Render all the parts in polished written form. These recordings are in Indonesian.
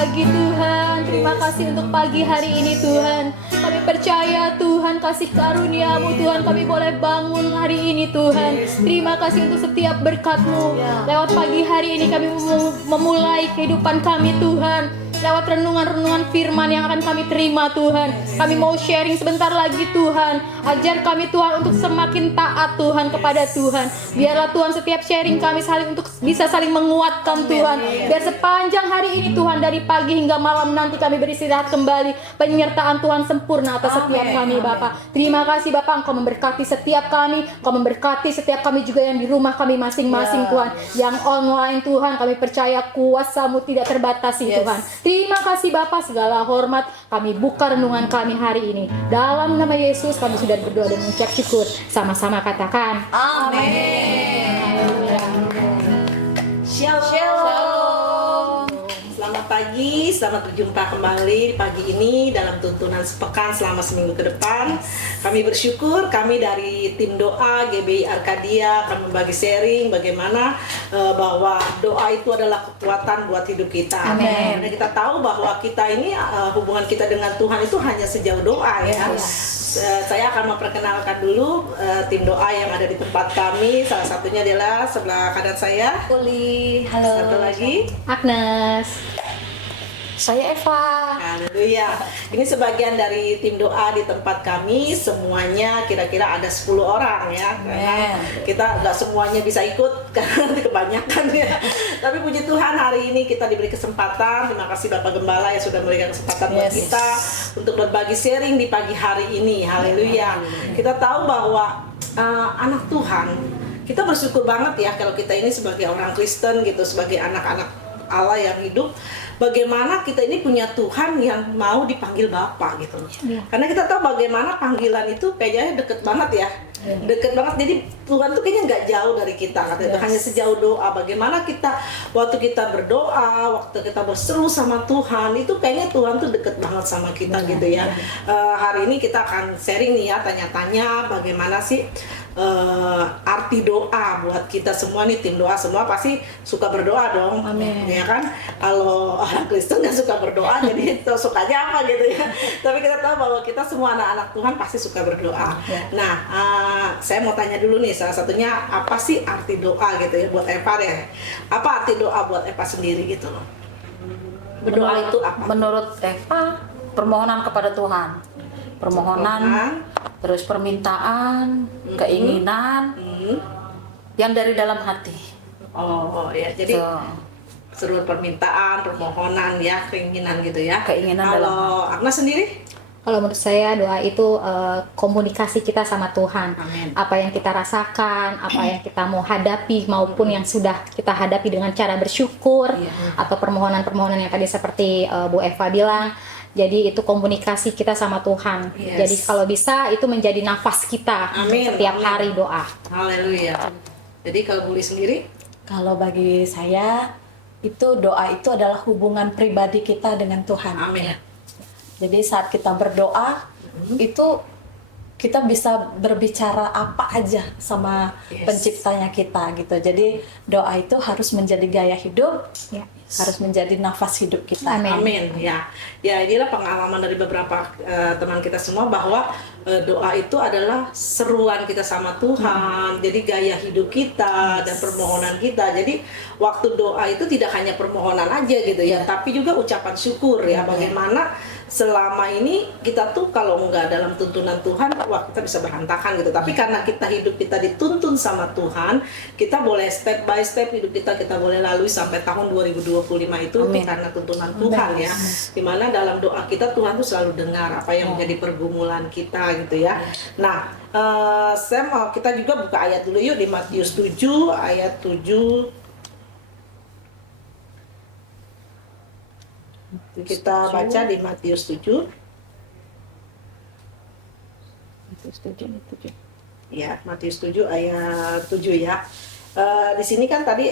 pagi Tuhan. Terima kasih untuk pagi hari ini Tuhan. Kami percaya Tuhan kasih karunia-Mu Tuhan, kami boleh bangun hari ini Tuhan. Terima kasih untuk setiap berkat-Mu. Lewat pagi hari ini kami memulai kehidupan kami Tuhan. Lewat renungan-renungan firman yang akan kami terima Tuhan. Kami mau sharing sebentar lagi Tuhan. Ajar kami Tuhan untuk semakin taat Tuhan kepada Tuhan. Biarlah Tuhan setiap sharing kami bisa saling menguatkan Tuhan. Biar sepanjang hari ini Tuhan, dari pagi hingga malam nanti kami beristirahat kembali. Penyertaan Tuhan sempurna atas setiap kami Bapa. Terima kasih Bapa, Engkau memberkati setiap kami. Engkau memberkati setiap kami juga yang di rumah kami masing-masing Tuhan. Yang online Tuhan, kami percaya kuasa-Mu tidak terbatasi Tuhan. Terima kasih Bapa, segala hormat kami buka renungan kami hari ini. Dalam nama Yesus kami sudah berdoa dan mengucap syukur. Sama-sama katakan amin. Shalom. Selamat pagi, selamat berjumpa kembali pagi ini dalam tuntunan sepekan selama seminggu ke depan. Kami bersyukur, kami dari tim doa GBI Arkadia akan membagi sharing bagaimana bahwa doa itu adalah kekuatan buat hidup kita. Amin. Karena kita tahu bahwa kita ini hubungan kita dengan Tuhan itu hanya sejauh doa ya. Saya akan memperkenalkan dulu tim doa yang ada di tempat kami. Salah satunya adalah sebelah kanan saya Uli, halo. Satu lagi Agnes. Saya Eva. Haleluya. Ini sebagian dari tim doa di tempat kami. Semuanya kira-kira ada 10 orang ya. Karena kita nggak semuanya bisa ikut karena nanti kebanyakan ya. Tapi puji Tuhan hari ini kita diberi kesempatan. Terima kasih Bapak Gembala yang sudah memberikan kesempatan buat kita untuk berbagi sharing di pagi hari ini. Haleluya. Kita tahu bahwa anak Tuhan, kita bersyukur banget ya kalau kita ini sebagai orang Kristen gitu, sebagai anak-anak Allah yang hidup. Bagaimana kita ini punya Tuhan yang mau dipanggil Bapa gitu. Karena kita tahu bagaimana panggilan itu kayaknya deket banget ya. Deket banget, jadi Tuhan tuh kayaknya nggak jauh dari kita, katanya hanya sejauh doa. Bagaimana kita waktu kita berdoa, waktu kita berseru sama Tuhan, itu kayaknya Tuhan tuh deket banget sama kita gitu ya. Hari ini kita akan sharing nih ya, tanya-tanya bagaimana sih arti doa buat kita semua nih. Tim doa semua pasti suka berdoa dong. Amin. Ya kan, kalau orang Kristen nggak suka berdoa jadi sukanya apa gitu ya. Tapi kita tahu bahwa kita semua anak-anak Tuhan pasti suka berdoa. Nah, saya mau tanya dulu nih, salah satunya apa sih arti doa gitu ya buat Eva ya? Apa arti doa buat Eva sendiri gitu loh? Berdoa itu apa? Menurut Eva, permohonan kepada Tuhan. Permohonan, terus permintaan, keinginan yang dari dalam hati. Oh ya, jadi seluruh permintaan, permohonan ya, keinginan gitu ya. Keinginan Kalau Agnes sendiri? Kalau menurut saya doa itu komunikasi kita sama Tuhan. Amin. Apa yang kita rasakan, apa yang kita mau hadapi maupun yang sudah kita hadapi dengan cara bersyukur atau permohonan-permohonan yang tadi seperti Bu Eva bilang. Jadi itu komunikasi kita sama Tuhan. Jadi kalau bisa itu menjadi nafas kita setiap hari doa. Haleluya. Jadi kalau Bu Li sendiri? Kalau bagi saya itu doa itu adalah hubungan pribadi kita dengan Tuhan. Amin. Jadi saat kita berdoa itu kita bisa berbicara apa aja sama penciptanya kita gitu. Jadi doa itu harus menjadi gaya hidup, harus menjadi nafas hidup kita. Amin. Ya inilah pengalaman dari beberapa teman kita semua bahwa doa itu adalah seruan kita sama Tuhan. Jadi gaya hidup kita dan permohonan kita. Jadi waktu doa itu tidak hanya permohonan aja gitu ya, tapi juga ucapan syukur ya. Bagaimana selama ini kita tuh kalau nggak dalam tuntunan Tuhan, wah kita bisa berantakan gitu. Tapi karena hidup kita dituntun sama Tuhan, kita boleh step by step hidup kita boleh lalui sampai tahun 2025 itu karena tuntunan Tuhan ya. Dimana dalam doa kita Tuhan tuh selalu dengar apa yang menjadi pergumulan kita gitu ya. Nah, saya mau kita juga buka ayat dulu yuk di Matius 7 ayat 7. Kita baca di Matius 7. Ya, Matius 7 ayat 7 ya. Di sini kan tadi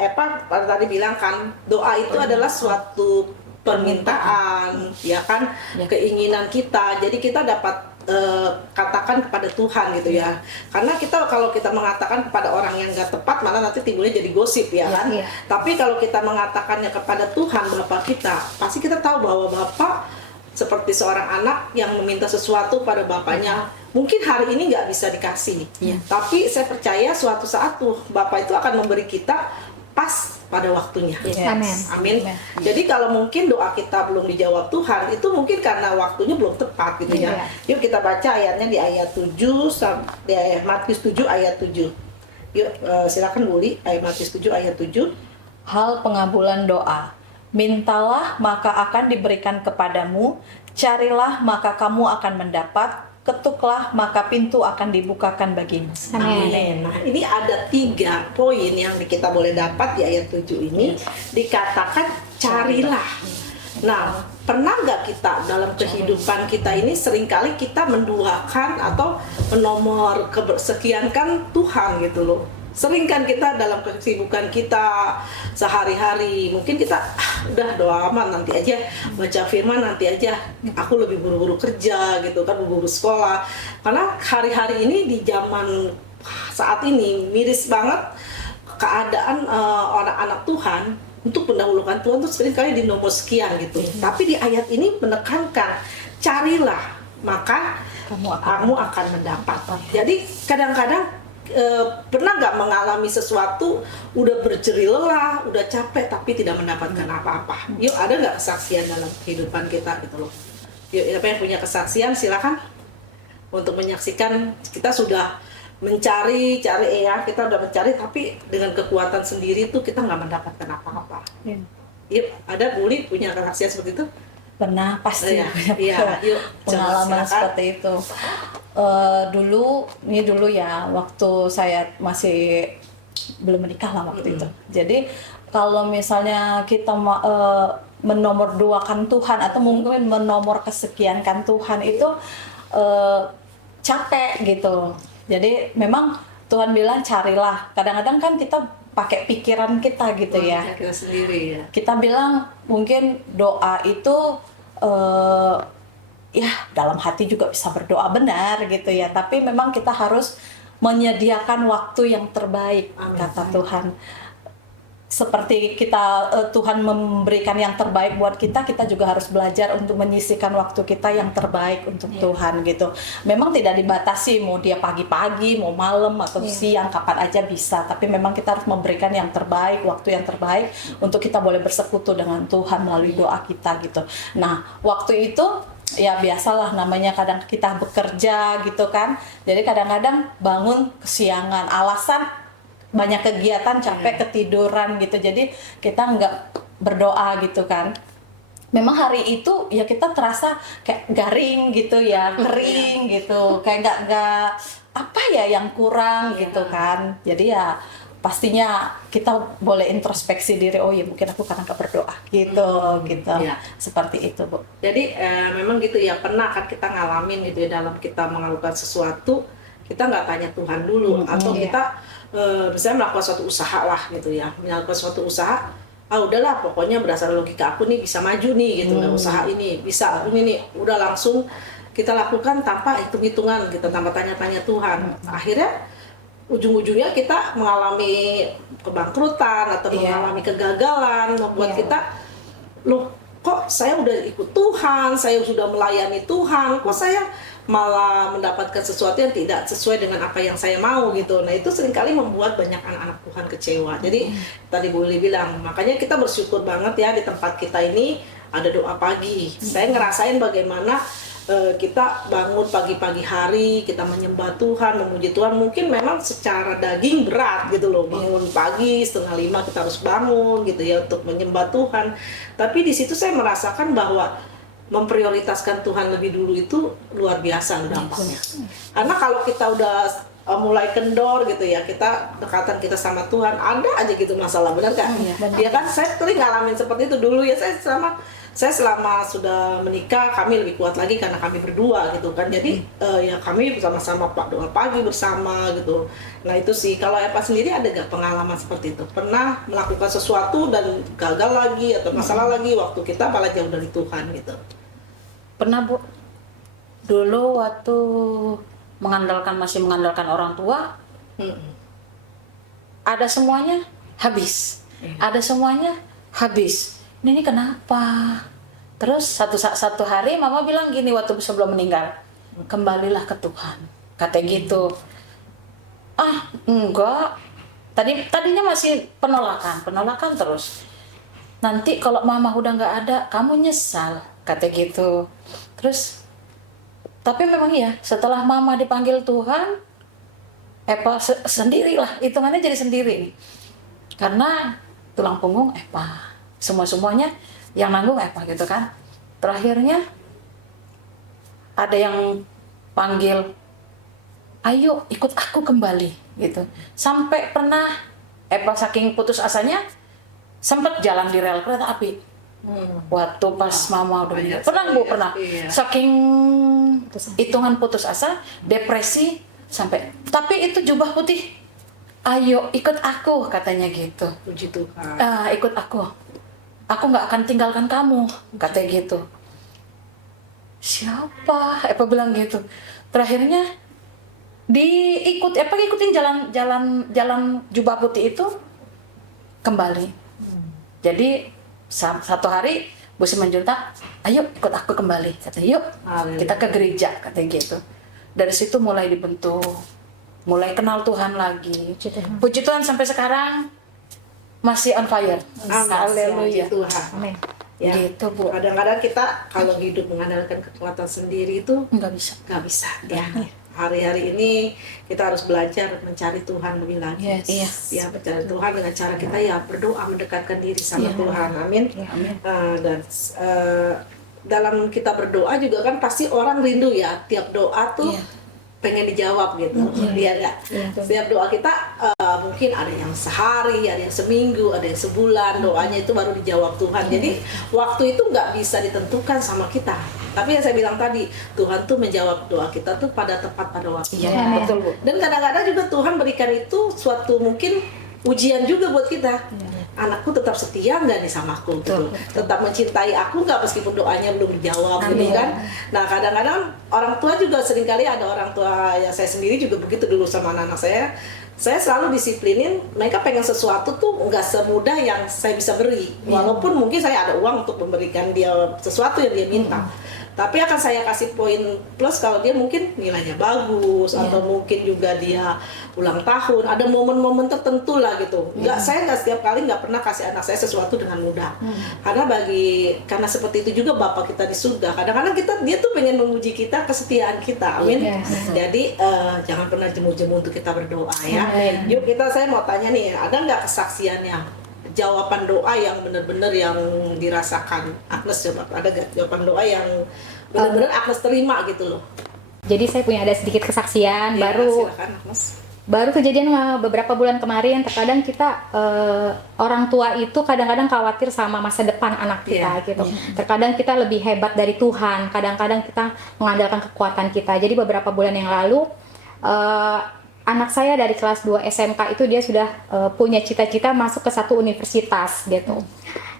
Eva tadi bilang kan doa itu adalah suatu permintaan ya kan, keinginan kita. Jadi kita dapat katakan kepada Tuhan gitu ya. Karena kalau kita mengatakan kepada orang yang nggak tepat, malah nanti timbulnya jadi gosip ya kan. Iya. Tapi kalau kita mengatakannya kepada Tuhan, Bapa kita, pasti kita tahu bahwa Bapa seperti seorang anak yang meminta sesuatu pada bapaknya. Mungkin hari ini nggak bisa dikasih, tapi saya percaya suatu saat tuh Bapa itu akan memberi kita pas pada waktunya. Amin. Amin. Jadi kalau mungkin doa kita belum dijawab Tuhan, itu mungkin karena waktunya belum tepat gitu ya. Yuk kita baca ayatnya di ayat 7 di ayat Matius 7 ayat 7. Yuk silakan Buli, ayat Matius 7 ayat 7. Hal pengabulan doa. Mintalah maka akan diberikan kepadamu, carilah maka kamu akan mendapat, ketuklah maka pintu akan dibukakan bagimu. Amin. Nah, ini ada 3 poin yang kita boleh dapat di ayat 7 ini. Dikatakan carilah. Nah, pernah nggak kita dalam kehidupan kita ini seringkali kita menduakan atau menomor kebersekiankan Tuhan gitu loh. Sering kan kita dalam kesibukan kita sehari-hari, mungkin kita udah doa aman nanti aja, baca firman nanti aja, aku lebih buru-buru kerja gitu kan, buru-buru sekolah. Karena hari-hari ini di zaman saat ini miris banget keadaan anak-anak Tuhan untuk mendahulukan Tuhan tuh seringkali di nomor sekian gitu. Tapi di ayat ini menekankan carilah maka kamu akan mendapat. Jadi kadang-kadang pernah nggak mengalami sesuatu udah berjerih lelah, udah capek tapi tidak mendapatkan apa-apa. Yuk, ada nggak kesaksian dalam kehidupan kita gitu loh. Yuk, siapa yang punya kesaksian silakan untuk menyaksikan. Kita sudah mencari ya, kita udah mencari tapi dengan kekuatan sendiri tuh kita nggak mendapatkan apa-apa. Yuk, ada Buli punya kesaksian seperti itu? Pernah, pasti Iya, yuk, pengalaman silakan. seperti itu. Dulu ya, waktu saya masih belum menikah lah waktu itu. Jadi kalau misalnya kita menomorduakan Tuhan atau mungkin menomor kesekiankan Tuhan itu capek gitu. Jadi memang Tuhan bilang carilah. Kadang-kadang kan kita pakai pikiran kita gitu ya. Kita sendiri ya. Kita bilang mungkin doa itu ya dalam hati juga bisa berdoa benar gitu ya, tapi memang kita harus menyediakan waktu yang terbaik. Kata Tuhan, seperti kita Tuhan memberikan yang terbaik buat kita, kita juga harus belajar untuk menyisihkan waktu kita yang terbaik untuk Tuhan gitu. Memang tidak dibatasi mau dia pagi-pagi, mau malam atau siang, kapan aja bisa, tapi memang kita harus memberikan yang terbaik, waktu yang terbaik untuk kita boleh bersekutu dengan Tuhan melalui doa kita gitu. Nah, waktu itu ya biasalah namanya, kadang kita bekerja gitu kan, jadi kadang-kadang bangun kesiangan, alasan banyak kegiatan, capek, ketiduran gitu, jadi kita nggak berdoa gitu kan. Memang hari itu ya kita terasa kayak garing gitu ya, kering gitu, kayak nggak apa ya yang kurang gitu kan. Jadi ya pastinya kita boleh introspeksi diri, oh ya mungkin aku karena nggak berdoa gitu. Seperti itu, Bu. Jadi memang gitu ya, pernah kan kita ngalamin gitu ya, dalam kita melakukan sesuatu kita nggak tanya Tuhan dulu, atau kita misalnya melakukan suatu usaha lah gitu ya, melakukan suatu usaha, udahlah pokoknya berdasarkan logika aku nih bisa maju nih gitu, usaha ini bisa ini nih, udah langsung kita lakukan tanpa hitung-hitungan gitu, tanpa tanya-tanya Tuhan. Akhirnya ujung-ujungnya kita mengalami kebangkrutan atau mengalami kegagalan, membuat kita, loh kok saya udah ikut Tuhan, saya sudah melayani Tuhan, kok saya malah mendapatkan sesuatu yang tidak sesuai dengan apa yang saya mau gitu. Nah itu seringkali membuat banyak anak-anak Tuhan kecewa. Jadi tadi Bu Lili bilang, makanya kita bersyukur banget ya di tempat kita ini ada doa pagi. Saya ngerasain bagaimana kita bangun pagi-pagi hari, kita menyembah Tuhan, memuji Tuhan. Mungkin memang secara daging berat gitu loh, bangun pagi 4:30 kita harus bangun gitu ya untuk menyembah Tuhan. Tapi di situ saya merasakan bahwa memprioritaskan Tuhan lebih dulu itu luar biasa dampaknya. Karena kalau kita udah mulai kendor gitu ya, kita dekatan kita sama Tuhan, ada aja gitu masalah, benar kan? Ya kan, saya sering ngalamin seperti itu dulu ya. Saya selama sudah menikah, kami lebih kuat lagi karena kami berdua gitu kan. Jadi ya kami bersama-sama doa pagi bersama gitu. Nah itu sih, kalau Eva sendiri ada gak pengalaman seperti itu? Pernah melakukan sesuatu dan gagal lagi atau masalah lagi waktu kita malah jauh dari Tuhan gitu? Pernah, Bu. dulu waktu masih mengandalkan orang tua, ada semuanya habis, ada semuanya habis. Ini kenapa? Terus satu hari mama bilang gini waktu sebelum meninggal, kembalilah ke Tuhan, katanya gitu. Ah enggak, tadinya masih penolakan terus. Nanti kalau mama udah nggak ada, kamu nyesal, kata gitu. Terus tapi memang iya, setelah mama dipanggil Tuhan, Epa sendirilah, hitungannya jadi sendiri nih. Karena tulang punggung Epa, semuanya yang nanggung Epa gitu kan. Terakhirnya ada yang panggil, ayo ikut aku kembali gitu. Sampai pernah Epa saking putus asanya sempat jalan di rel kereta api. Waktu pas mama udah meninggal. Pernah. Iya. Saking hitungan putus asa, depresi sampai. Tapi itu jubah putih. Ayo ikut aku, katanya gitu. Puji Tuhan. Ikut aku. Aku nggak akan tinggalkan kamu, katanya gitu. Siapa? Epa bilang gitu. Terakhirnya ikutin jalan jubah putih itu kembali. Jadi satu hari Bu Simanjuntak, ayo ikut aku kembali, kata yuk kita ke gereja, katanya gitu. Dari situ mulai dibentuk, mulai kenal Tuhan lagi. Puji Tuhan sampai sekarang masih on fire. Haleluya Tuhan. Amin. Ya. Gitu Bu. Kadang-kadang kita kalau hidup mengandalkan kekuatan sendiri itu Nggak bisa. ya. Hari-hari ini kita harus belajar mencari Tuhan lebih lagi. Yes. Ya, mencari Tuhan dengan cara kita ya berdoa, mendekatkan diri sama Tuhan. Amin. Dan dalam kita berdoa juga kan pasti orang rindu ya, tiap doa tuh pengen dijawab gitu. Iya nggak? Setiap doa kita mungkin ada yang sehari, ada yang seminggu, ada yang sebulan, doanya itu baru dijawab Tuhan. Jadi waktu itu nggak bisa ditentukan sama kita. Tapi yang saya bilang tadi, Tuhan tuh menjawab doa kita tuh tepat pada waktu. Iya, betul Bu. Dan kadang-kadang juga Tuhan berikan itu suatu mungkin ujian juga buat kita. Anakku tetap setia nggak nih sama aku gitu. Tetap mencintai aku nggak meskipun doanya belum dijawab gitu kan. Nah kadang-kadang orang tua juga seringkali ada orang tua yang saya sendiri juga begitu dulu sama anak-anak saya selalu disiplinin, mereka pengen sesuatu tuh nggak semudah yang saya bisa beri. Walaupun mungkin saya ada uang untuk memberikan dia sesuatu yang dia minta. Tapi akan saya kasih poin plus kalau dia mungkin nilainya bagus atau mungkin juga dia ulang tahun, ada momen-momen tertentu lah gitu. Saya nggak setiap kali nggak pernah kasih anak saya sesuatu dengan mudah. Karena seperti itu juga Bapak kita di surga. Kadang-kadang dia tuh pengen menguji kita, kesetiaan kita. Amin. Jadi jangan pernah jemu-jemu untuk kita berdoa ya. Yuk saya mau tanya nih, ada nggak kesaksiannya? Jawaban doa yang benar-benar yang dirasakan Agnes, coba ada gak jawaban doa yang benar-benar Agnes terima gitu loh? Jadi saya punya ada sedikit kesaksian Ya, baru silakan, Agnes. Baru kejadian beberapa bulan kemarin. Terkadang kita orang tua itu kadang-kadang khawatir sama masa depan anak kita gitu. Terkadang kita lebih hebat dari Tuhan. Kadang-kadang kita mengandalkan kekuatan kita. Jadi beberapa bulan yang lalu anak saya dari kelas 2 SMK itu dia sudah punya cita-cita masuk ke satu universitas gitu.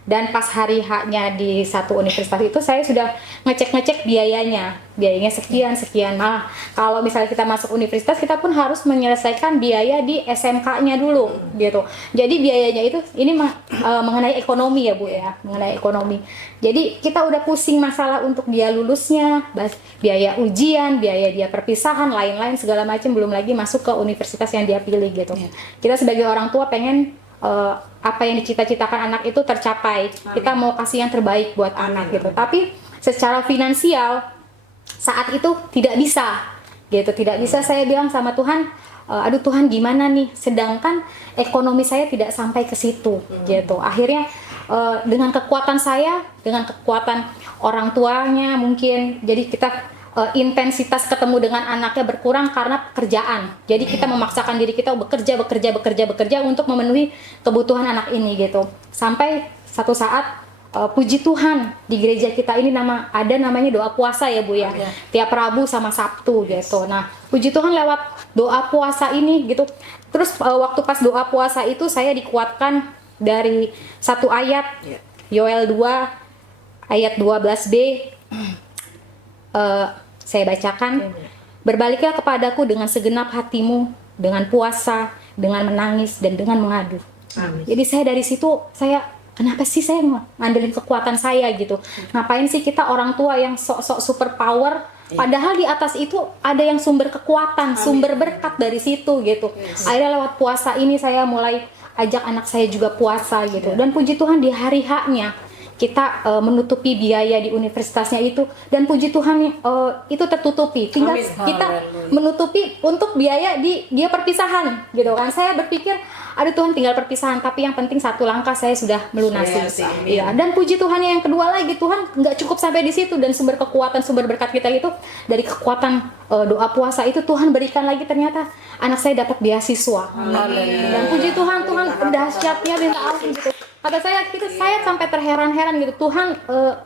Dan pas hari H-nya di satu universitas itu saya sudah ngecek biayanya sekian. Nah, kalau misalnya kita masuk universitas kita pun harus menyelesaikan biaya di SMK-nya dulu gitu. Jadi biayanya itu ini mengenai ekonomi ya Bu ya, mengenai ekonomi. Jadi kita udah pusing masalah untuk dia lulusnya, biaya ujian, biaya dia perpisahan, lain-lain segala macam, belum lagi masuk ke universitas yang dia pilih gitu. Kita sebagai orang tua pengen apa yang dicita-citakan anak itu tercapai. Kita mau kasih yang terbaik buat anak gitu. Tapi secara finansial saat itu tidak bisa gitu. Tidak bisa. Saya bilang sama Tuhan, aduh Tuhan gimana nih? Sedangkan ekonomi saya tidak sampai ke situ gitu. Akhirnya dengan kekuatan saya, dengan kekuatan orang tuanya mungkin, jadi kita intensitas ketemu dengan anaknya berkurang karena pekerjaan. Jadi kita memaksakan diri kita bekerja untuk memenuhi kebutuhan anak ini gitu. Sampai satu saat puji Tuhan di gereja kita ini ada namanya doa puasa ya Bu ya. Tiap Rabu sama Sabtu gitu. Nah, puji Tuhan lewat doa puasa ini gitu. Terus waktu pas doa puasa itu saya dikuatkan dari satu ayat Yoel 2 ayat 12b. Saya bacakan, berbaliklah kepadaku dengan segenap hatimu, dengan puasa, dengan menangis, dan dengan mengadu. Amin. Jadi saya dari situ, kenapa sih saya ngandelin kekuatan saya gitu? Ngapain sih kita orang tua yang sok-sok super power, padahal di atas itu ada yang sumber kekuatan, sumber berkat dari situ gitu. Akhirnya lewat puasa ini saya mulai ajak anak saya juga puasa gitu. Dan puji Tuhan di hari H-nya kita menutupi biaya di universitasnya itu, dan puji Tuhan itu tertutupi. Tinggal kita menutupi untuk biaya dia perpisahan gitu kan. Saya berpikir, aduh Tuhan, tinggal perpisahan, tapi yang penting satu langkah saya sudah melunasi. Iya. Dan puji Tuhan yang kedua lagi, Tuhan nggak cukup sampai di situ, dan sumber kekuatan, sumber berkat kita itu dari kekuatan doa puasa itu Tuhan berikan lagi, ternyata anak saya dapat beasiswa. Dan puji Tuhan, Tuhan dahsyatnya minta ampun gitu. Kata saya sampai terheran-heran gitu, Tuhan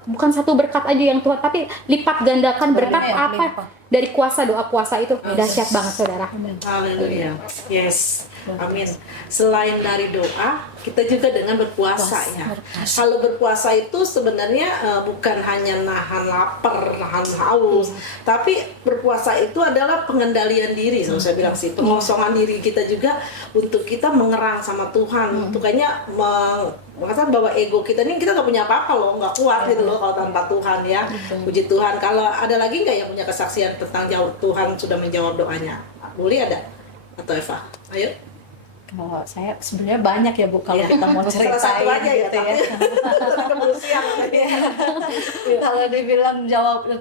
bukan satu berkat aja yang Tuhan, tapi lipat gandakan berkat apa dari kuasa doa puasa itu. Dahsyat banget saudara. Haleluya. Yes. Amin. Selain dari doa, kita juga dengan berpuasa ya. Kalau berpuasa itu sebenarnya bukan hanya nahan lapar, nahan haus, tapi berpuasa itu adalah pengendalian diri. Saya bilang sih, pengosongan diri kita juga untuk kita mengerang sama Tuhan. Tukanya mengatakan bahwa ego kita ini kita nggak punya apa-apa loh, nggak kuat gitu loh kalau tanpa Tuhan ya. Puji Tuhan. Kalau ada lagi nggak yang punya kesaksian tentang Tuhan sudah menjawab doanya? Boleh ada? Atau Eva? Ayo. Kalau saya sebenarnya banyak ya Bu, kalau kita mau ceritain aja ya, gitu ya. Iya. Kalau dibilang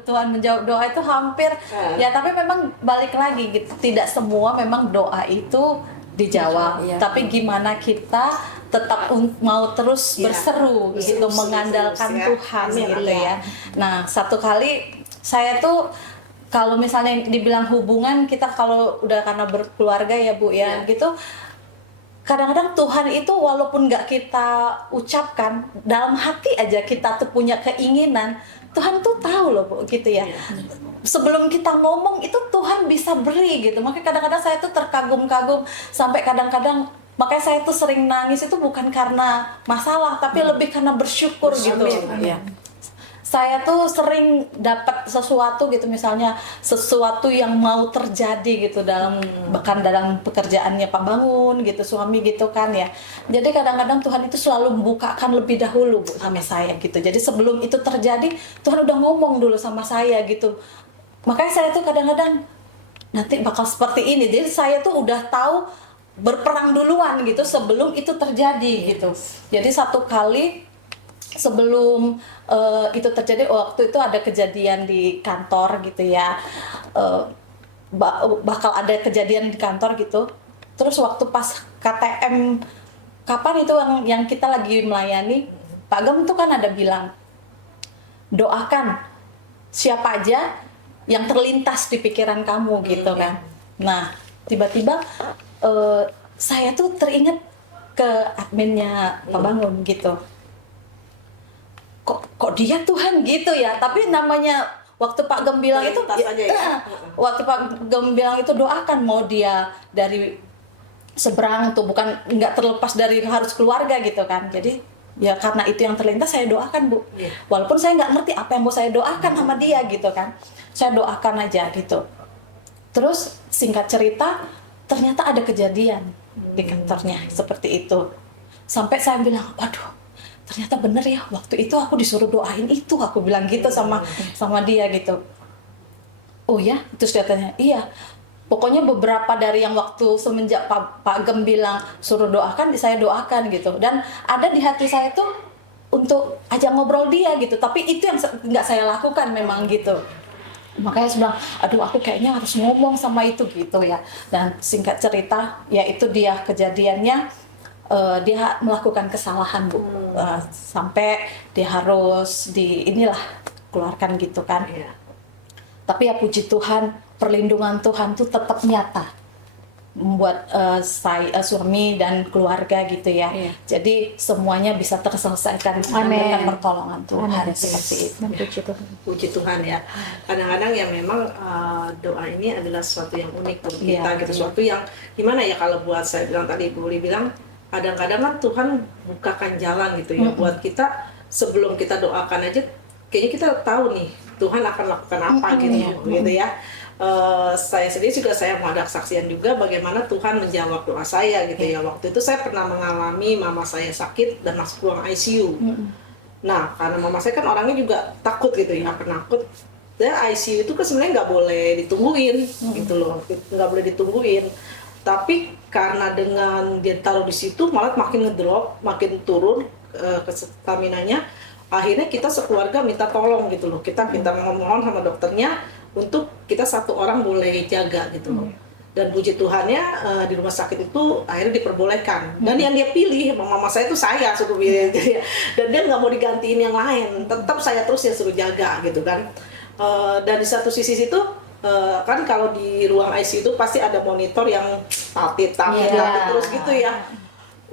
Tuhan menjawab doa itu hampir ya, tapi memang balik lagi gitu, tidak semua memang doa itu dijawab, tapi gimana kita tetap mau terus berseru gitu, mengandalkan Tuhan gitu ya. Nah, satu kali saya tuh kalau misalnya dibilang hubungan kita, kalau udah karena berkeluarga ya Bu ya gitu, kadang-kadang Tuhan itu walaupun nggak kita ucapkan, dalam hati aja kita tuh punya keinginan, Tuhan tuh tahu loh Bu gitu ya. Sebelum kita ngomong itu Tuhan bisa beri gitu. Makanya kadang-kadang saya tuh terkagum-kagum, sampai kadang-kadang makanya saya tuh sering nangis itu bukan karena masalah, tapi lebih karena bersyukur gitu. Ya. Saya tuh sering dapat sesuatu gitu, misalnya sesuatu yang mau terjadi gitu bahkan dalam pekerjaannya Pak Bangun gitu, suami gitu kan ya. Jadi kadang-kadang Tuhan itu selalu membukakan lebih dahulu Bu sama saya gitu. Jadi sebelum itu terjadi Tuhan udah ngomong dulu sama saya gitu. Makanya saya tuh kadang-kadang nanti bakal seperti ini. Jadi saya tuh udah tahu berperang duluan gitu sebelum itu terjadi gitu. Jadi satu kali sebelum itu terjadi, waktu itu ada kejadian di kantor gitu ya, bakal ada kejadian di kantor gitu. Terus waktu pas KTM kapan itu yang kita lagi melayani, Pak Gem tuh kan ada bilang, doakan siapa aja yang terlintas di pikiran kamu gitu kan. Nah tiba-tiba saya tuh teringat ke adminnya Pak Bangun gitu, kok dia Tuhan gitu ya. Tapi namanya waktu Pak Gem bilang itu waktu Pak Gem bilang itu doakan, mau dia dari seberang tuh, bukan nggak terlepas dari harus keluarga gitu kan. Jadi ya karena itu yang terlintas saya doakan Bu. Walaupun saya nggak ngerti apa yang mau saya doakan sama dia gitu kan, saya doakan aja gitu. Terus singkat cerita ternyata ada kejadian di kantornya seperti itu, sampai saya bilang waduh, ternyata bener ya, waktu itu aku disuruh doain itu, aku bilang gitu sama dia gitu. Oh ya, terus katanya iya, pokoknya beberapa dari yang waktu semenjak Pak Gem bilang suruh doakan, saya doakan gitu. Dan ada di hati saya tuh untuk ajak ngobrol dia gitu, tapi itu yang nggak saya lakukan memang gitu. Makanya saya bilang, aduh aku kayaknya harus ngomong sama itu gitu ya. Dan singkat cerita, ya itu dia kejadiannya, dia melakukan kesalahan Bu, sampai dia harus keluarkan gitu kan. Tapi ya puji Tuhan, perlindungan Tuhan tuh tetap nyata membuat saya, suami dan keluarga gitu ya. Jadi semuanya bisa terselesaikan dengan pertolongan Tuhan. Seperti itu. Puji Tuhan ya. Kadang-kadang ya memang doa ini adalah sesuatu yang unik buat kita gitu, sesuatu yang gimana ya, kalau buat saya bilang tadi, Bu Uli bilang kadang-kadang kan Tuhan bukakan jalan gitu ya buat kita. Sebelum kita doakan aja kayaknya kita tahu nih Tuhan akan lakukan apa gitu ya. Saya sendiri juga saya mau ada kesaksian juga bagaimana Tuhan menjawab doa saya gitu ya. Waktu itu saya pernah mengalami mama saya sakit dan masuk ruang ICU. Nah, karena mama saya kan orangnya juga takut gitu ya, penakut. Dan ICU itu kan sebenarnya nggak boleh ditungguin gitu loh, nggak boleh ditungguin. Tapi karena dengan dia taruh di situ malah makin ngedrop, makin turun ke staminanya. Akhirnya kita sekeluarga minta tolong gitu loh, kita minta mohon sama dokternya untuk kita satu orang boleh jaga gitu loh. Dan puji Tuhannya di rumah sakit itu akhirnya diperbolehkan. Dan yang dia pilih, mama saya itu saya suruh pilih. Dan dia nggak mau digantiin yang lain, tetap saya terus yang suruh jaga gitu kan. Dan di satu sisi itu kan kalau di ruang ICU itu pasti ada monitor yang palpit terus gitu ya.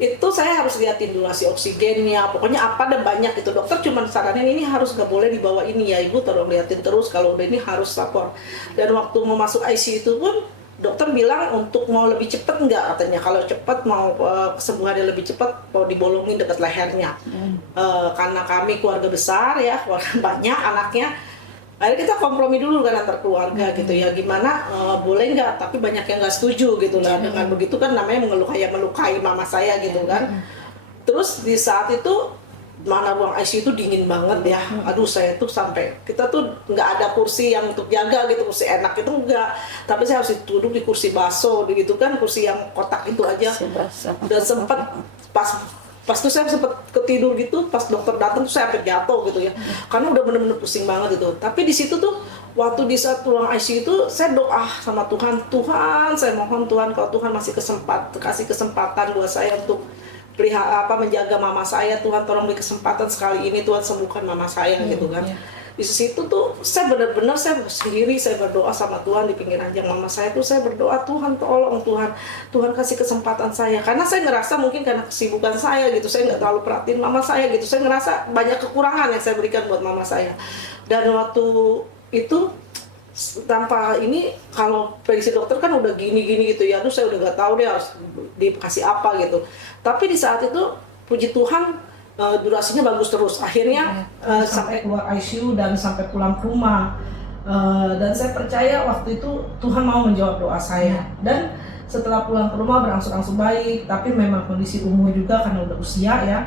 Itu saya harus liatin durasi oksigennya, pokoknya apa ada banyak itu. Dokter cuma saranin ini harus nggak boleh dibawa ini ya ibu, tolong liatin terus, kalau udah ini harus lapor. Dan waktu mau masuk ICU itu pun dokter bilang untuk mau lebih cepat enggak, katanya kalau cepat mau kesembuhannya lebih cepat mau dibolongin dekat lehernya. Karena kami keluarga besar ya, keluarga banyak anaknya. Akhirnya kita kompromi dulu kan antar keluarga gitu ya, gimana boleh nggak, tapi banyak yang nggak setuju gitu lah. Dengan begitu kan namanya melukai mama saya gitu kan. Terus di saat itu mana ruang ICU itu dingin banget ya, aduh saya tuh sampai kita tuh nggak ada kursi yang untuk jaga gitu, kursi enak itu enggak, tapi saya harus duduk di kursi baso gitu kan, kursi yang kotak itu aja. Dan sempat pas tuh saya sempat ketidur gitu, pas dokter datang tuh saya hampir jatuh gitu ya, karena udah bener-bener pusing banget gitu. Tapi di situ tuh waktu di saat ruang ICU itu saya doa sama Tuhan, saya mohon Tuhan kalau Tuhan masih kasih kesempatan buat saya untuk menjaga mama saya, Tuhan tolong beri kesempatan sekali ini, Tuhan sembuhkan mama saya gitu kan. Di situ tuh saya benar-benar saya berdoa sama Tuhan di pinggir ranjang mama saya tuh, saya berdoa Tuhan tolong Tuhan kasih kesempatan saya, karena saya ngerasa mungkin karena kesibukan saya gitu, saya nggak terlalu perhatiin mama saya gitu, saya ngerasa banyak kekurangan yang saya berikan buat mama saya. Dan waktu itu tanpa ini, kalau prediksi dokter kan udah gini gitu ya, aduh saya udah nggak tahu deh harus dikasih apa gitu. Tapi di saat itu puji Tuhan durasinya bagus terus, akhirnya sampai keluar ICU dan sampai pulang ke rumah. Dan saya percaya waktu itu Tuhan mau menjawab doa saya. Dan setelah pulang ke rumah berangsur-angsur baik, tapi memang kondisi umur juga karena udah usia ya.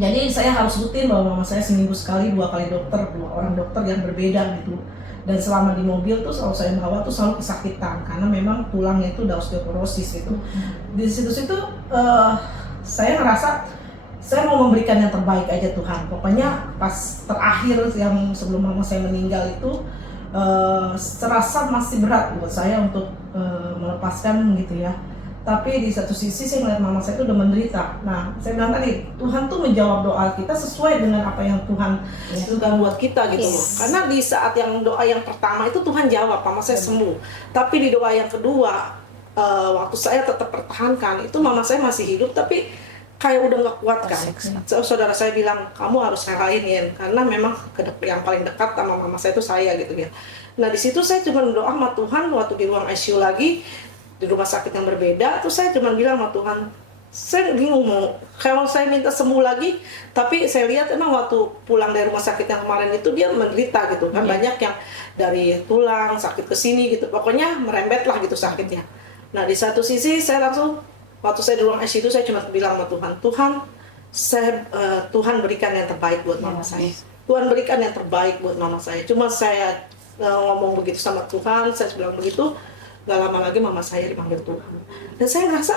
Jadi saya harus rutin bahwa mama saya seminggu sekali 2 kali dokter, 2 orang dokter yang berbeda gitu. Dan selama di mobil tuh selalu saya bawa tuh selalu kesakitan karena memang tulangnya itu udah osteoporosis gitu. Di situ-situ saya ngerasa saya mau memberikan yang terbaik aja Tuhan. Pokoknya pas terakhir yang sebelum mama saya meninggal itu serasa masih berat buat saya untuk melepaskan gitu ya. Tapi di satu sisi saya melihat mama saya itu udah menderita. Nah, saya bilang tadi, Tuhan tuh menjawab doa kita sesuai dengan apa yang Tuhan sudah buat kita gitu loh. Karena di saat yang doa yang pertama itu Tuhan jawab, mama saya sembuh. Tapi di doa yang kedua, waktu saya tetap pertahankan, itu mama saya masih hidup tapi kayak udah nggak kuat kan. Saudara saya bilang, kamu harus relain ya, karena memang yang paling dekat sama mama saya itu saya gitu ya. Nah di situ saya cuma berdoa sama Tuhan waktu di ruang ICU lagi, di rumah sakit yang berbeda, terus saya cuma bilang sama Tuhan, saya bingung mau, kalau saya minta sembuh lagi, tapi saya lihat emang waktu pulang dari rumah sakit yang kemarin itu dia menderita gitu kan, banyak yang dari tulang sakit ke sini gitu, pokoknya merembet lah gitu sakitnya. Nah di satu sisi saya langsung, waktu saya di ruang ICU itu saya cuma bilang sama Tuhan, Tuhan berikan yang terbaik buat mama saya, Tuhan berikan yang terbaik buat mama saya. Cuma saya ngomong begitu sama Tuhan, saya bilang begitu, gak lama lagi mama saya dipanggil Tuhan. Dan saya ngerasa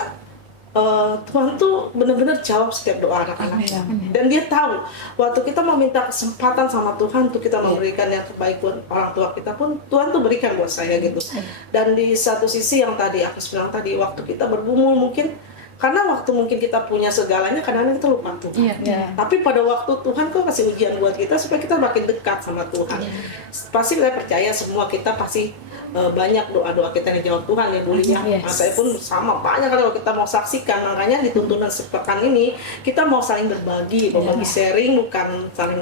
Tuhan tuh benar-benar jawab setiap doa anak-anaknya. Dan dia tahu waktu kita mau minta kesempatan sama Tuhan untuk kita memberikan yang terbaik buat orang tua kita pun, Tuhan tuh berikan buat saya gitu. Dan di satu sisi yang tadi aku bilang tadi, waktu kita bergumul mungkin karena waktu mungkin kita punya segalanya, kadang-kadang kita lupa Tuhan. Tapi pada waktu Tuhan kok kasih ujian buat kita supaya kita makin dekat sama Tuhan. Pasti saya percaya semua kita pasti banyak doa-doa kita yang dijawab Tuhan ya Bu Lia. Nah, saya pun sama banyak kalau kita mau saksikan, makanya di tuntunan sepekan ini kita mau saling berbagi sharing, bukan saling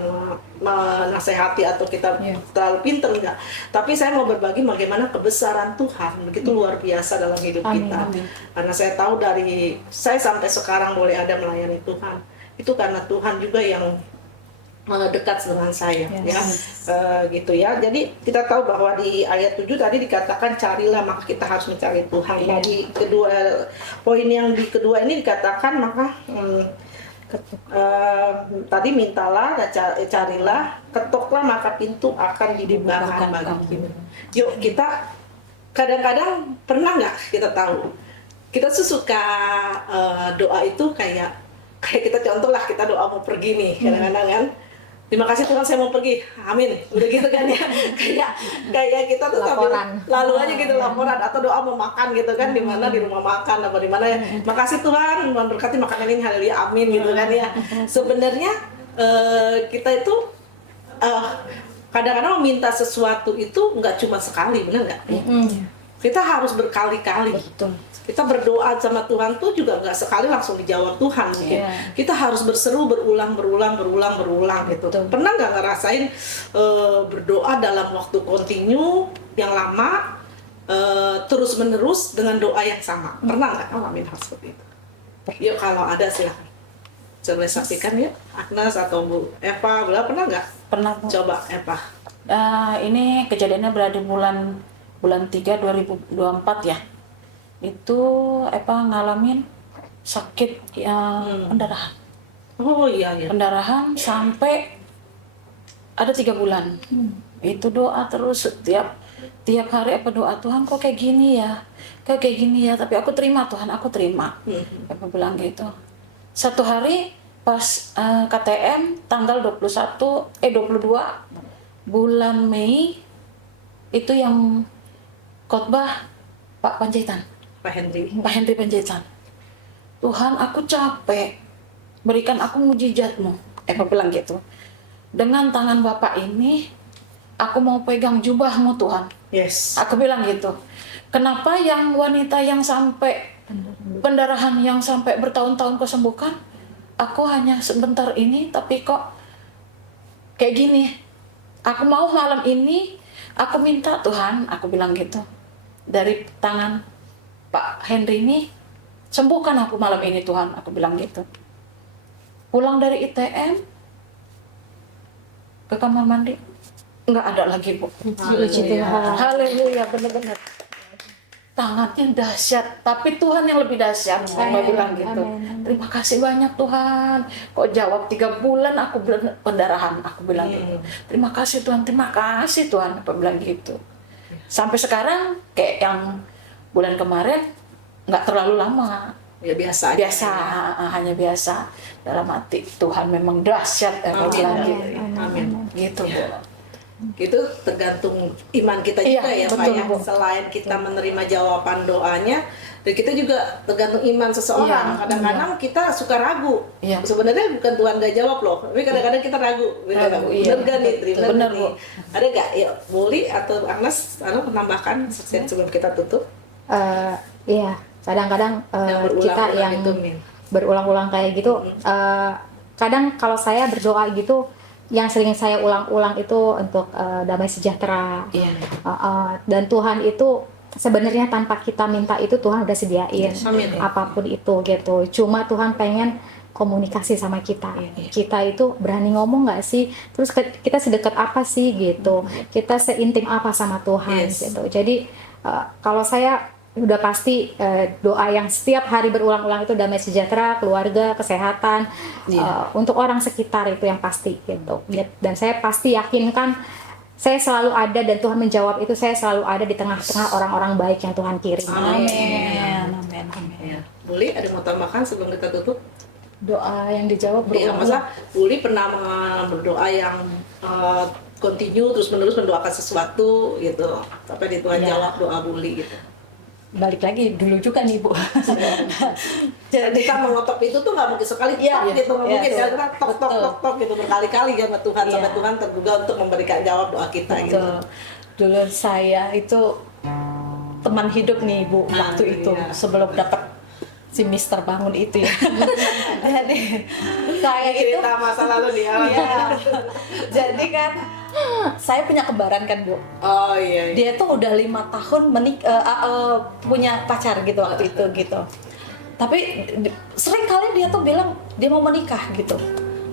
menasehati atau kita terlalu pinter enggak. Tapi saya mau berbagi bagaimana kebesaran Tuhan begitu luar biasa dalam hidup kita. Karena saya tahu dari saya sampai sekarang boleh ada melayani Tuhan, itu karena Tuhan juga yang dekat dengan saya, ya. Gitu ya. Jadi kita tahu bahwa di ayat 7 tadi dikatakan carilah, maka kita harus mencari Tuhan. Tadi kedua poin yang di kedua ini dikatakan maka tadi mintalah, carilah, ketoklah maka pintu akan dibukakan bagi kita. Yuk kita kadang-kadang pernah nggak kita tahu kita suka doa itu kayak kita contoh lah, kita doa mau pergi nih kadang-kadang kan, terima kasih Tuhan saya mau pergi, amin, udah gitu kan ya. kayak kita tuh Laporan. lalu aja gitu laporan, atau doa mau makan gitu kan, di mana di rumah makan apa di mana ya, makasih Tuhan memberkati makanan ini, haleluya, amin gitu kan ya. Sebenarnya kita itu kadang-kadang meminta sesuatu itu nggak cuma sekali, benar nggak? Kita harus berkali-kali. Kita berdoa sama Tuhan tuh juga nggak sekali langsung dijawab Tuhan mungkin. Kita harus berseru berulang gitu. Pernah nggak ngerasain berdoa dalam waktu kontinu yang lama terus menerus dengan doa yang sama? Pernah nggak ngalamin hal seperti itu? Yuk kalau ada silahkan coba saksikan ya, Agnes atau Bu Eva, pernah nggak? Pernah, Bu. Coba Eva. Ini kejadiannya berada bulan 3 2024 ya. Itu ngalamin sakit pendarahan. Oh iya. Pendarahan sampai ada 3 bulan. Itu doa terus tiap hari doa, Tuhan kok kayak gini ya, tapi aku terima Tuhan, aku terima. Apa bilang gitu. Satu hari pas KTM tanggal 22 bulan Mei itu yang khotbah Pak Panjaitan. Pak Henry Panjaitan. Tuhan, aku capek. Berikan aku mujizat-Mu. Eva bilang gitu. Dengan tangan Bapak ini, aku mau pegang jubah-Mu Tuhan. Yes. Aku bilang gitu. Kenapa yang wanita yang sampai pendarahan yang sampai bertahun-tahun kau sembuhkan, aku hanya sebentar ini, tapi kok kayak gini. Aku mau malam ini, aku minta Tuhan, aku bilang gitu. Dari tangan Pak Henry ini, sembuhkan aku malam ini Tuhan, aku bilang gitu. Pulang dari ITM ke kamar mandi, nggak ada lagi, Bu. Puji Tuhan. Haleluya, benar-benar. Tangannya dahsyat, tapi Tuhan yang lebih dahsyat. Saya bilang gitu. Terima kasih banyak Tuhan. Kok jawab 3 bulan aku pendarahan, aku bilang gitu. Terima kasih Tuhan, aku bilang gitu. Sampai sekarang kayak yang bulan kemarin nggak terlalu lama. Ya biasa Hanya biasa. Dalam hati Tuhan memang dahsyat, aku bilang gitu. Amin. Gitu, Bu. Itu tergantung iman kita juga ya Pak betul, ya. Bu. Selain kita menerima jawaban doanya, dan kita juga tergantung iman seseorang. Kadang-kadang kita suka ragu. Sebenarnya bukan Tuhan gak jawab loh, tapi kadang-kadang kita ragu. Bener gak nih? Bener, Bu. Ada gak? Ya, Boli atau Agnes, menambahkan sebelum kita tutup? Iya, kadang-kadang kita yang berulang-ulang kayak gitu, kadang kalau saya berdoa gitu, yang sering saya ulang-ulang itu untuk damai sejahtera. Dan Tuhan itu sebenarnya tanpa kita minta itu Tuhan udah sediain apapun itu gitu. Cuma Tuhan pengen komunikasi sama kita. Kita itu berani ngomong nggak sih? Terus kita sedekat apa sih gitu? Kita seintim apa sama Tuhan gitu. Jadi kalau saya udah pasti doa yang setiap hari berulang-ulang itu damai sejahtera, keluarga, kesehatan, untuk orang sekitar itu yang pasti gitu. Dan saya pasti yakinkan saya selalu ada dan Tuhan menjawab itu, saya selalu ada di tengah-tengah orang-orang baik yang Tuhan kirim. Amin. Buli ada mau tambahkan sebelum kita tutup? Doa yang dijawab masa Buli pernah berdoa yang continue terus-menerus mendoakan sesuatu gitu sampai di Tuhan jawab doa Buli gitu. Balik lagi dulu juga nih Bu. Jadi kita mengotok itu tuh nggak mungkin sekali gitu, nggak mungkin ya, kita tok gitu berkali-kali ya sama Tuhan sampai Tuhan tergugah untuk memberikan jawab doa kita gitu. Dulu saya itu teman hidup nih Bu waktu itu sebelum dapat si Mister Bangun itu ya. Jadi saya itu cerita masa lalu dia. Jadi kan saya punya kembaran kan Bu. Oh iya. Dia tuh udah 5 tahun punya pacar gitu waktu itu gitu. Tapi sering kali dia tuh bilang dia mau menikah gitu.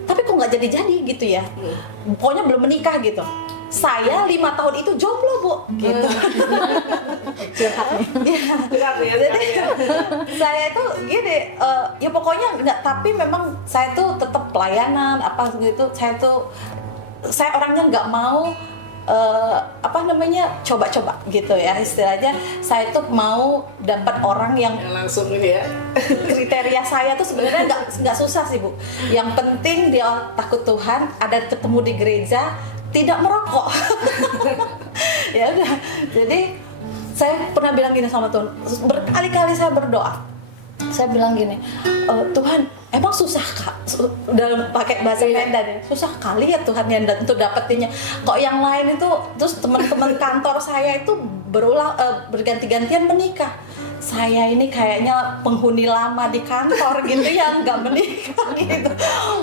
Tapi kok nggak jadi-jadi gitu ya. Pokoknya belum menikah gitu. Saya 5 tahun itu jomblo, Bu, gitu. Berat ya, Jadi saya itu gini, ya pokoknya nggak, tapi memang saya tuh tetap pelayanan apa gitu. Saya orangnya nggak mau coba-coba gitu ya istilahnya. Saya tuh mau dapat orang yang langsung ini ya. kriteria saya tuh sebenarnya nggak susah sih, Bu. Yang penting dia takut Tuhan, ada ketemu di gereja, tidak merokok. Ya udah. Jadi saya pernah bilang gini sama Tuhan, berkali-kali saya berdoa. Saya bilang gini, Tuhan, emang susah Kak? Dalam pakai bahasa Medan ya, susah kali ya Tuhan yang untuk dapetinnya. Kok yang lain itu, terus teman-teman kantor saya itu berganti-gantian menikah. Saya ini kayaknya penghuni lama di kantor gitu yang nggak menikah gitu.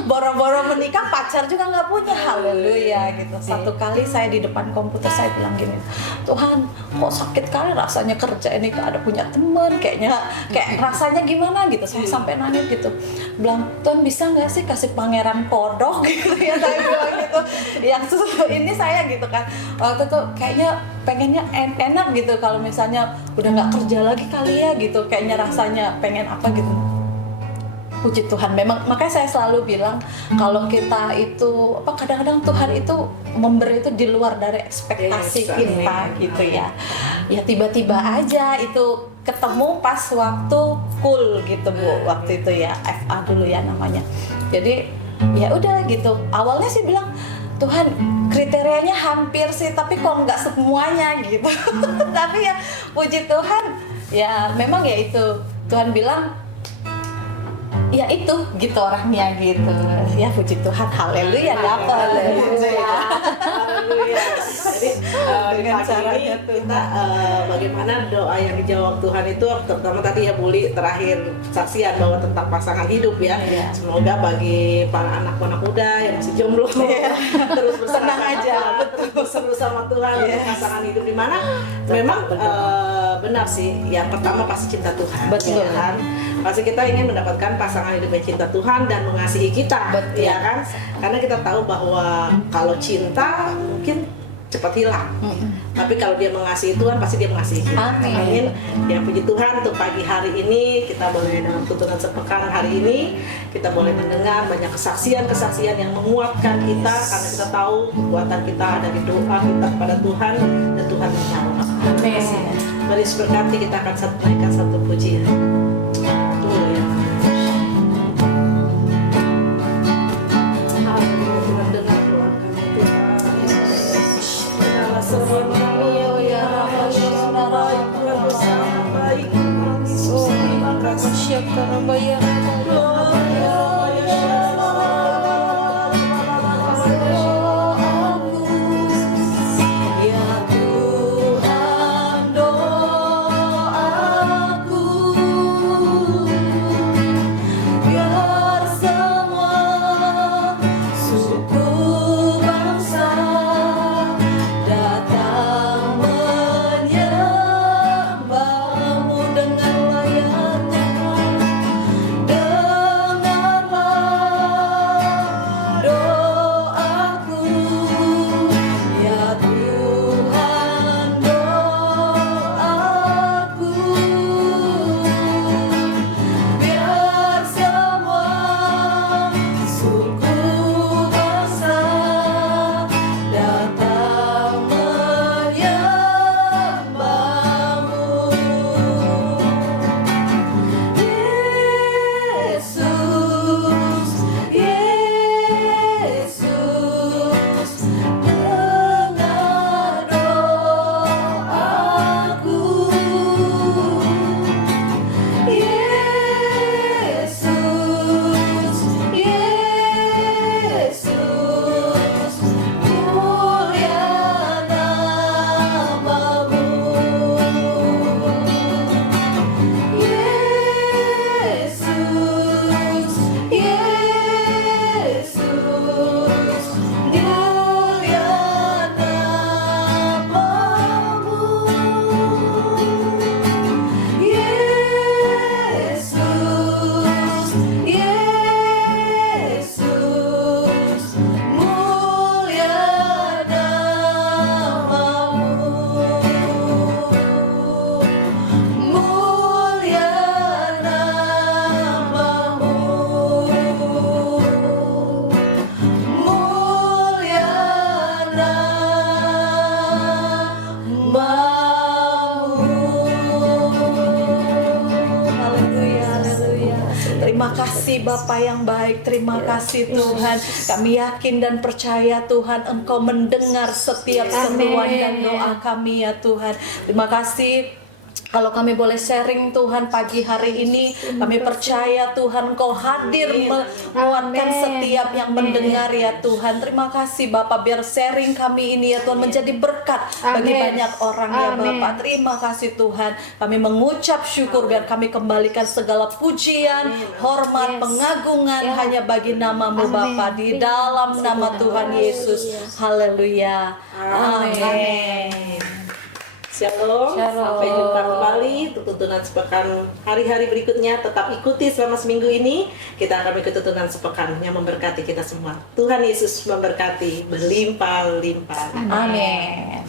Boro-boro menikah, pacar juga nggak punya. Haleluya gitu. Satu kali saya di depan komputer saya bilang gini, Tuhan, kok sakit kali rasanya kerja ini, ada punya teman, kayak rasanya gimana gitu. Saya sampai nangis gitu. Bilang, Tuhan bisa nggak sih kasih pangeran kodok gitu ya, saya bilang gitu. Yang ini saya gitu kan. Waktu itu kayaknya pengennya enak gitu kalau misalnya udah nggak kerja lagi kali ya gitu, kayaknya rasanya pengen apa gitu. Puji Tuhan, memang makanya saya selalu bilang kalau kita itu kadang-kadang Tuhan itu memberi itu di luar dari ekspektasi kita gitu ya. Ya tiba-tiba aja itu ketemu pas waktu cool gitu, Bu, waktu itu ya FA dulu ya namanya. Jadi ya udah gitu. Awalnya sih bilang, Tuhan kriterianya hampir sih, tapi kok nggak semuanya gitu. Tapi ya puji Tuhan, ya memang ya itu Tuhan bilang ya itu gitu orangnya gitu. Ya puji Tuhan, haleluya dapat. Haleluya. Jadi di Dengan pagi caranya ini kita bagaimana doa yang dijawab Tuhan itu, terutama tadi ya Buli terakhir saksian bahwa tentang pasangan hidup ya. Iya. Semoga bagi para anak-anak muda yang masih jomblo terus Senang aja, seru sama Tuhan untuk pasangan hidup di mana memang benar sih. Yang pertama pasti cinta Tuhan. Betul. Ya kan? Pasti kita ingin mendapatkan pasangan hidup yang cinta Tuhan dan mengasihi kita. Betul. Ya kan? Karena kita tahu bahwa kalau cinta mungkin cepat hilang. Tapi kalau dia mengasihi Tuhan, pasti dia mengasihi kita. Amin. Ya puji Tuhan untuk pagi hari ini kita boleh dalam tuntunan sepekan hari ini kita boleh mendengar banyak kesaksian-kesaksian yang menguatkan kita, karena kita tahu kekuatan kita ada di doa kita kepada Tuhan dan Tuhan menjawab. Amin. Mari berkati, kita akan naikkan satu pujian. Tuh ya. Haleluya, Tuhan dengar doa kami Tuhan. Dengarlah seruan kami ya Rabbah, baik Tuhan bersama baik Tuhan Yesus. Terima kasih. kasih Bapa yang baik, terima kasih Tuhan. Kami yakin dan percaya Tuhan Engkau mendengar setiap seruan dan doa kami ya Tuhan. Terima kasih. Kalau kami boleh sharing Tuhan pagi hari ini, kami percaya Tuhan Engkau hadir menguatkan setiap yang mendengar ya Tuhan. Terima kasih Bapak, biar sharing kami ini ya Tuhan menjadi berkat bagi banyak orang ya Bapak. Terima kasih Tuhan. Kami mengucap syukur biar kami kembalikan segala pujian, hormat, pengagungan hanya bagi namamu Bapak, di dalam nama Tuhan Yesus. Haleluya. Amin. Shalom. Sampai jumpa kembali untuk tuntunan sepekan hari-hari berikutnya. Tetap ikuti selama seminggu ini. Kita akan mengikuti tuntunan sepekan yang memberkati kita semua. Tuhan Yesus memberkati berlimpah-limpah. Amin.